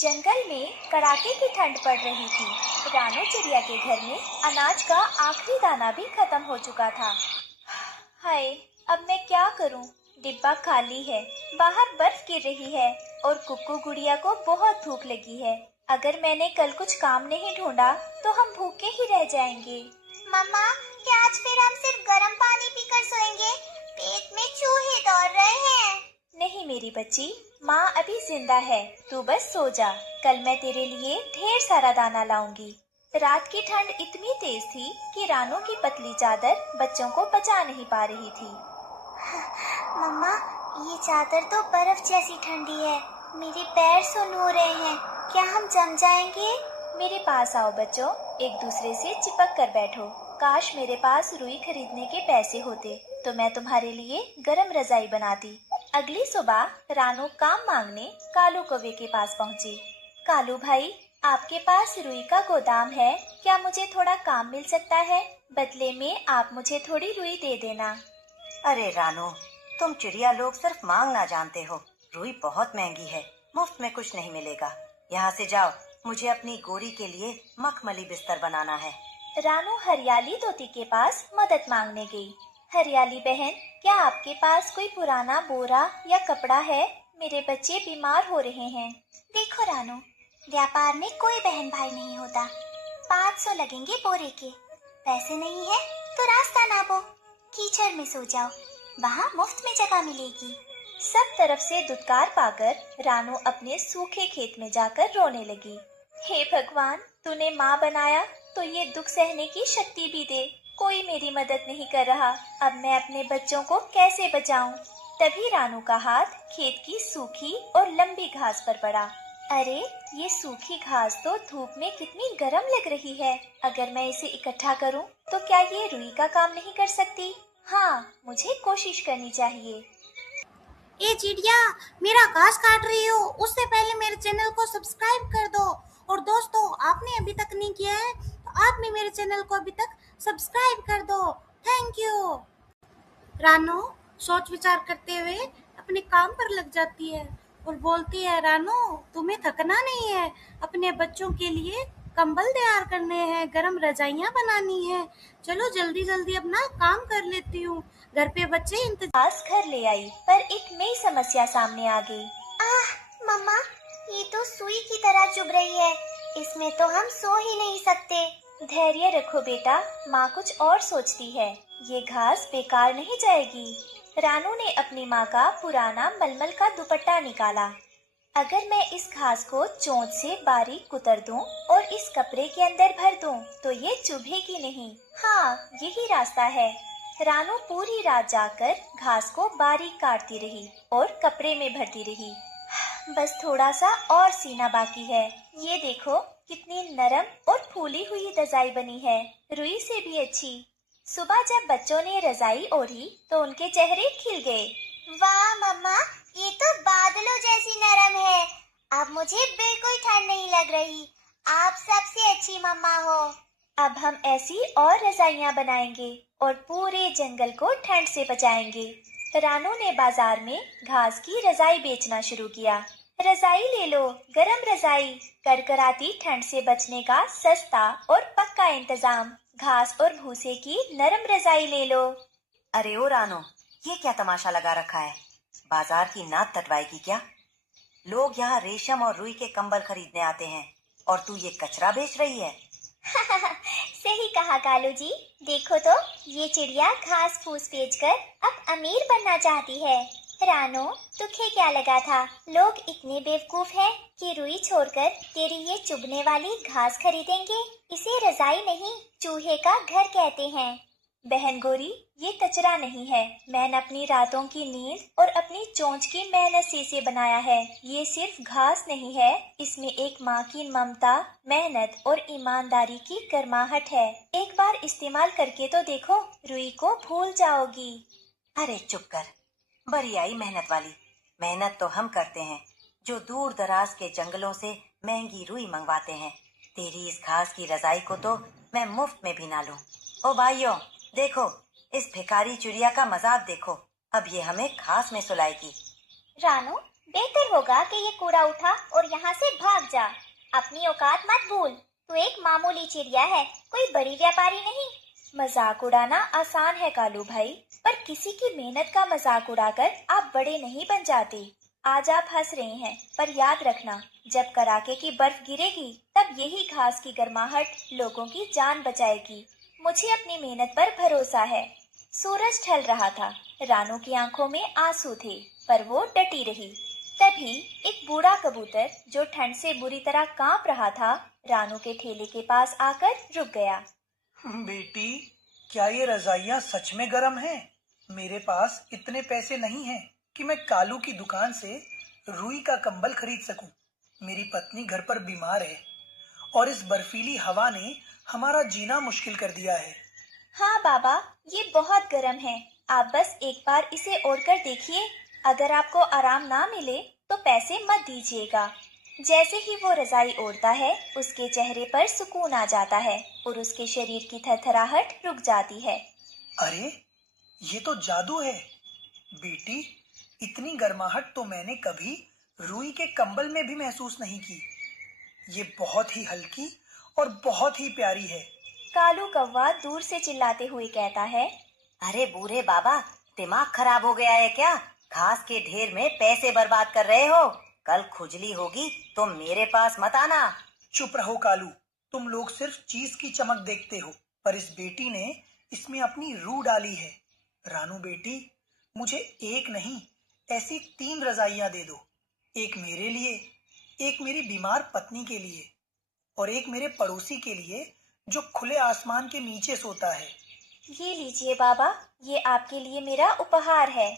जंगल में कड़ाके की ठंड पड़ रही थी। रानू चिड़िया के घर में अनाज का आखिरी दाना भी खत्म हो चुका था। हाय, अब मैं क्या करूं? डिब्बा खाली है, बाहर बर्फ गिर रही है और कुक्कू गुड़िया को बहुत भूख लगी है। अगर मैंने कल कुछ काम नहीं ढूंढा तो हम भूखे ही रह जाएंगे। मम्मा, क्या आज फिर हम सिर्फ गर्म पानी पीकर सोएंगे? पेट में चूहे दौड़ रहे हैं। नहीं मेरी बच्ची, माँ अभी जिंदा है, तू बस सो जा। कल मैं तेरे लिए ढेर सारा दाना लाऊंगी। रात की ठंड इतनी तेज थी कि रानू की पतली चादर बच्चों को बचा नहीं पा रही थी। मम्मा, ये चादर तो बर्फ जैसी ठंडी है। मेरे पैर सुन हो रहे हैं। क्या हम जम जाएंगे? मेरे पास आओ बच्चों, एक दूसरे से चिपक कर बैठो। काश मेरे पास रुई खरीदने के पैसे होते तो मैं तुम्हारे लिए गरम रजाई बनाती। अगली सुबह रानू काम मांगने कालू कौवे के पास पहुंची। कालू भाई, आपके पास रुई का गोदाम है, क्या मुझे थोड़ा काम मिल सकता है? बदले में आप मुझे थोड़ी रुई दे देना। अरे रानू, तुम चिड़िया लोग सिर्फ मांगना जानते हो। रुई बहुत महंगी है, मुफ्त में कुछ नहीं मिलेगा। यहाँ से जाओ, मुझे अपनी गोरी के लिए मखमली बिस्तर बनाना है। रानू हरियाली तोती के पास मदद मांगने गई। हरियाली बहन, क्या आपके पास कोई पुराना बोरा या कपड़ा है? मेरे बच्चे बीमार हो रहे हैं। देखो रानू, व्यापार में कोई बहन भाई नहीं होता। 500 लगेंगे बोरे के। पैसे नहीं है तो रास्ता नापो, कीचड़ में सो जाओ, वहाँ मुफ्त में जगह मिलेगी। सब तरफ से दुत्कार पाकर रानू अपने सूखे खेत में जाकर रोने लगी। हे भगवान, तूने माँ बनाया तो ये दुख सहने की शक्ति भी दे। कोई मेरी मदद नहीं कर रहा, अब मैं अपने बच्चों को कैसे बचाऊं? तभी रानू का हाथ खेत की सूखी और लंबी घास पर पड़ा। अरे, ये सूखी घास तो धूप में कितनी गर्म लग रही है। अगर मैं इसे इकट्ठा करूं तो क्या ये रुई का काम नहीं कर सकती? हाँ, मुझे कोशिश करनी चाहिए। ए चिड़िया, मेरा घास काट रही हो, उससे पहले मेरे चैनल को सब्सक्राइब कर दो। और दोस्तों, आपने अभी तक नहीं किया है तो आप भी मेरे चैनल को अभी तक सब्सक्राइब कर दो। Thank you. रानू सोच विचार करते हुए अपने काम पर लग जाती है और बोलती है, रानू तुम्हें थकना नहीं है, अपने बच्चों के लिए कंबल तैयार करने हैं, गरम रजाइयाँ बनानी है। चलो जल्दी जल्दी अपना काम कर लेती हूँ, घर पे बच्चे इंतजार। घास घर ले आई पर एक नई समस्या सामने आ गई। मम्मा, ये तो सुई की तरह चुभ रही है। इसमें तो हम सो ही नहीं सकते। धैर्य रखो बेटा, माँ कुछ और सोचती है। ये घास बेकार नहीं जाएगी। रानू ने अपनी माँ का पुराना मलमल का दुपट्टा निकाला। अगर मैं इस घास को चोंच से बारीक कुतर दूं और इस कपड़े के अंदर भर दूं तो ये चुभेगी नहीं। हाँ, यही रास्ता है। रानू पूरी रात जाकर घास को बारीक काटती रही और कपड़े में भरती रही। बस थोड़ा सा और सीना बाकी है। ये देखो कितनी नरम और फूली हुई रजाई बनी है, रुई से भी अच्छी। सुबह जब बच्चों ने रजाई ओढ़ी तो उनके चेहरे खिल गए। वाह मम्मा, ये तो बादलों जैसी नरम है। अब मुझे बिल्कुल ठंड नहीं लग रही। आप सबसे अच्छी मम्मा हो। अब हम ऐसी और रजाइयाँ बनाएंगे और पूरे जंगल को ठंड से बचाएंगे। रानू ने बाजार में घास की रजाई बेचना शुरू किया। रजाई ले लो, गरम रजाई, करकराती ठंड से बचने का सस्ता और पक्का इंतजाम। घास और भूसे की नरम रजाई ले लो। अरे ओ रानू, ये क्या तमाशा लगा रखा है? बाजार की नाक कटवाएगी क्या? लोग यहाँ रेशम और रुई के कंबल खरीदने आते हैं और तू ये कचरा बेच रही है। सही कहा कालू जी। देखो तो, ये चिड़िया घास फूस बेचकर अब अमीर बनना चाहती है। रानू, तुझे क्या लगा था लोग इतने बेवकूफ हैं कि रुई छोड़कर तेरी ये चुभने वाली घास खरीदेंगे? इसे रजाई नहीं, चूहे का घर कहते हैं। बहन गोरी, ये कचरा नहीं है। मैंने अपनी रातों की नींद और अपनी चोंच की मेहनत से इसे बनाया है। ये सिर्फ घास नहीं है, इसमें एक माँ की ममता, मेहनत और ईमानदारी की गर्माहट है। एक बार इस्तेमाल करके तो देखो, रुई को भूल जाओगी। अरे चुप कर, बड़ी आई मेहनत वाली। मेहनत तो हम करते हैं जो दूर दराज के जंगलों से महंगी रुई मंगवाते हैं। तेरी इस घास की रजाई को तो मैं मुफ्त में भी ना लूं। ओ भाइयों, देखो, इस भिखारी चिड़िया का मजाक देखो। अब ये हमें घास में सुलाएगी। रानू, बेहतर होगा कि ये कूड़ा उठा और यहाँ से भाग जा। अपनी औकात मत भूल। तू एक मामूली चिड़िया है, कोई बड़ी व्यापारी नहीं। मजाक उड़ाना आसान है कालू भाई, पर किसी की मेहनत का मजाक उड़ाकर आप बड़े नहीं बन जाते। आज आप हंस रहे हैं, पर याद रखना, जब कड़ाके की बर्फ गिरेगी तब यही घास की गर्माहट लोगों की जान बचाएगी। मुझे अपनी मेहनत पर भरोसा है। सूरज ढल रहा था, रानू की आंखों में आंसू थे, पर वो डटी रही। तभी एक बूढ़ा कबूतर जो ठंड से बुरी तरह कांप रहा था, रानू के ठेले के पास आकर रुक गया। बेटी, क्या ये रजाइयाँ सच में गर्म हैं? मेरे पास इतने पैसे नहीं हैं कि मैं कालू की दुकान से रुई का कंबल खरीद सकूं। मेरी पत्नी घर पर बीमार है और इस बर्फीली हवा ने हमारा जीना मुश्किल कर दिया है। हाँ बाबा, ये बहुत गर्म है। आप बस एक बार इसे ओढ़कर देखिए। अगर आपको आराम ना मिले तो पैसे मत दीजिएगा। जैसे ही वो रजाई ओढ़ता है, उसके चेहरे पर सुकून आ जाता है और उसके शरीर की थरथराहट रुक जाती है। अरे, ये तो जादू है। बेटी, इतनी गर्माहट तो मैंने कभी रुई के कंबल में भी महसूस नहीं की। ये बहुत ही हल्की और बहुत ही प्यारी है। कालू कौवा दूर से चिल्लाते हुए कहता है, अरे बूढ़े बाबा, दिमाग खराब हो गया है क्या? घास के ढेर में पैसे बर्बाद कर रहे हो। कल खुजली होगी तो मेरे पास मत आना। चुप रहो कालू, तुम लोग सिर्फ चीज की चमक देखते हो, पर इस बेटी ने इसमें अपनी रूह डाली है। रानू बेटी, मुझे एक नहीं, ऐसी 3 रजाइयां दे दो। एक मेरे लिए, एक मेरी बीमार पत्नी के लिए और एक मेरे पड़ोसी के लिए जो खुले आसमान के नीचे सोता है। ये लीजिए बाबा, ये आपके लिए मेरा उपहार है।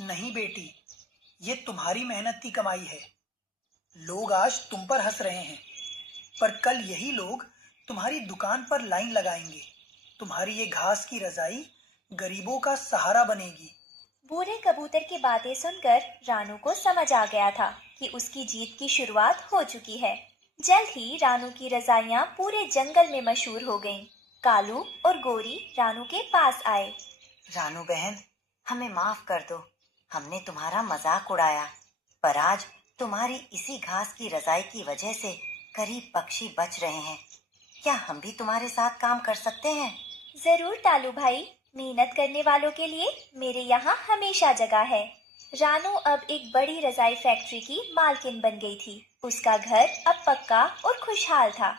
नहीं बेटी, ये तुम्हारी मेहनत की कमाई है। लोग आज तुम पर हंस रहे हैं, पर कल यही लोग तुम्हारी दुकान पर लाइन लगाएंगे। तुम्हारी ये घास की रजाई गरीबों का सहारा बनेगी। बूढ़े कबूतर की बातें सुनकर रानू को समझ आ गया था कि उसकी जीत की शुरुआत हो चुकी है। जल्द ही रानू की रजाइयां पूरे जंगल में मशहूर हो गईं। कालू और गोरी रानू के पास आए। रानू बहन, हमें माफ कर दो। हमने तुम्हारा मजाक उड़ाया, पर आज तुम्हारी इसी घास की रजाई की वजह से करीब पक्षी बच रहे हैं। क्या हम भी तुम्हारे साथ काम कर सकते हैं? जरूर तालू भाई, मेहनत करने वालों के लिए मेरे यहाँ हमेशा जगह है। रानू अब एक बड़ी रजाई फैक्ट्री की मालकिन बन गई थी। उसका घर अब पक्का और खुशहाल था।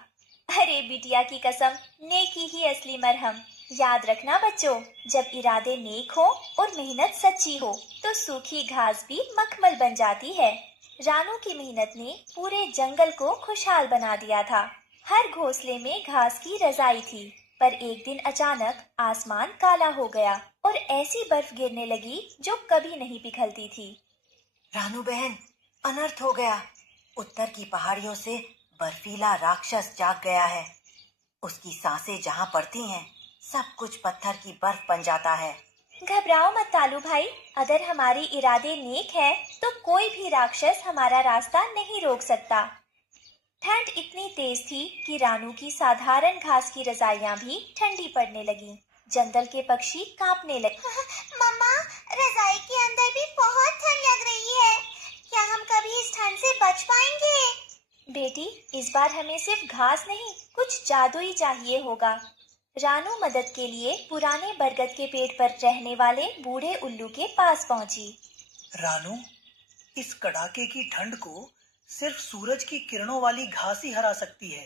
अरे बिटिया की कसम, नेकी ही असली मरहम। याद रखना बच्चों, जब इरादे नेक हो और मेहनत सच्ची हो तो सूखी घास भी मखमल बन जाती है। रानू की मेहनत ने पूरे जंगल को खुशहाल बना दिया था। हर घोंसले में घास की रजाई थी, पर एक दिन अचानक आसमान काला हो गया और ऐसी बर्फ गिरने लगी जो कभी नहीं पिघलती थी। रानू बहन, अनर्थ हो गया। उत्तर की पहाड़ियों से बर्फीला राक्षस जाग गया है। उसकी सांसें जहाँ पड़ती हैं, सब कुछ पत्थर की बर्फ बन जाता है। घबराओ मत तालू भाई, अगर हमारी इरादे नेक है तो कोई भी राक्षस हमारा रास्ता नहीं रोक सकता। ठंड इतनी तेज थी कि रानू की साधारण घास की रजाइयां भी ठंडी पड़ने लगी। जंगल के पक्षी कांपने लगे। मम्मा, रजाई के अंदर भी बहुत ठंड लग रही है। क्या हम कभी इस ठंड से बच पाएंगे? बेटी, इस बार हमें सिर्फ घास नहीं, कुछ जादू ही चाहिए होगा। रानू मदद के लिए पुराने बरगद के पेड़ पर रहने वाले बूढ़े उल्लू के पास पहुंची। रानू, इस कड़ाके की ठंड को सिर्फ सूरज की किरणों वाली घास ही हरा सकती है,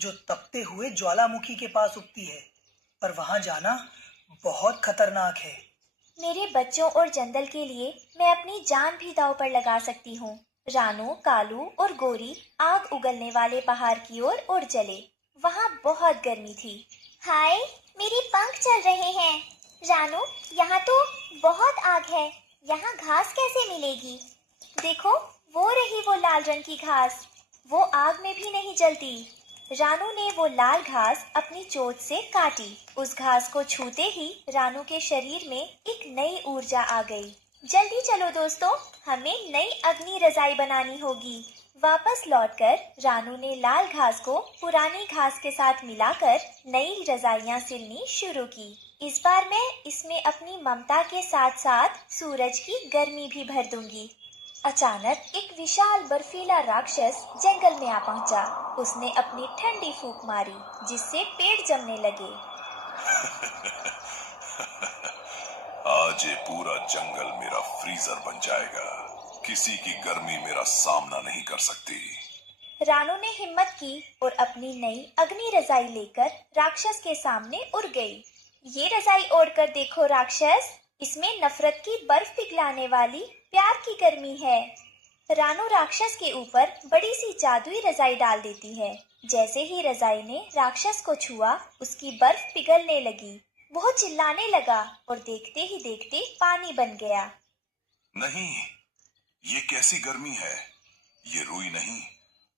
जो तपते हुए ज्वालामुखी के पास उगती है। पर वहां जाना बहुत खतरनाक है। मेरे बच्चों और जंगल के लिए मैं अपनी जान भी दांव पर लगा सकती हूँ। रानू, कालू और गोरी आग उगलने वाले पहाड़ की ओर उड़ चले। वहाँ बहुत गर्मी थी। हाय, मेरे पंख चल रहे हैं। रानू, यहाँ तो बहुत आग है। यहाँ घास कैसे मिलेगी? देखो, वो रही वो लाल रंग की घास। वो आग में भी नहीं जलती। रानू ने वो लाल घास अपनी चोंच से काटी। उस घास को छूते ही रानू के शरीर में एक नई ऊर्जा आ गई। जल्दी चलो दोस्तों, हमें नई अग्नि रजाई बनानी होगी। वापस लौटकर रानू ने लाल घास को पुरानी घास के साथ मिलाकर नई रजाइयां सिलनी शुरू की। इस बार मैं इसमें अपनी ममता के साथ साथ सूरज की गर्मी भी भर दूंगी। अचानक एक विशाल बर्फीला राक्षस जंगल में आ पहुंचा। उसने अपनी ठंडी फूंक मारी, जिससे पेड़ जमने लगे। आज ये पूरा जंगल मेरा फ्रीजर बन जाएगा। किसी की गर्मी मेरा सामना नहीं कर सकती। रानू ने हिम्मत की और अपनी नई अग्नि रजाई लेकर राक्षस के सामने उड़ गई। ये रजाई ओढ़कर देखो राक्षस, इसमें नफरत की बर्फ पिघलाने वाली प्यार की गर्मी है। रानू राक्षस के ऊपर बड़ी सी जादुई रजाई डाल देती है। जैसे ही रजाई ने राक्षस को छुआ, उसकी बर्फ पिघलने लगी। वो चिल्लाने लगा और देखते ही देखते पानी बन गया। नहीं, ये कैसी गर्मी है? ये रुई नहीं,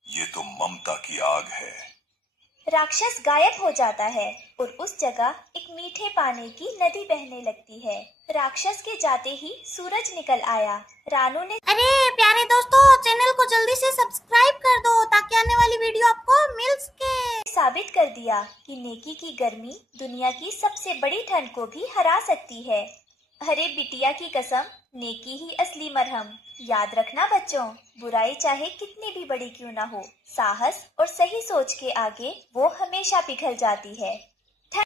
ये तो ममता की आग है। राक्षस गायब हो जाता है और उस जगह एक मीठे पानी की नदी बहने लगती है। राक्षस के जाते ही सूरज निकल आया। रानू ने अरे प्यारे दोस्तों, चैनल को जल्दी से सब्सक्राइब कर दो ताकि आने वाली वीडियो आपको मिल सके। साबित कर दिया कि नेकी की गर्मी दुनिया की सबसे बड़ी ठंड को भी हरा सकती है। अरे बिटिया की कसम, नेकी ही असली मरहम। याद रखना बच्चों, बुराई चाहे कितनी भी बड़ी क्यों ना हो, साहस और सही सोच के आगे वो हमेशा पिघल जाती है।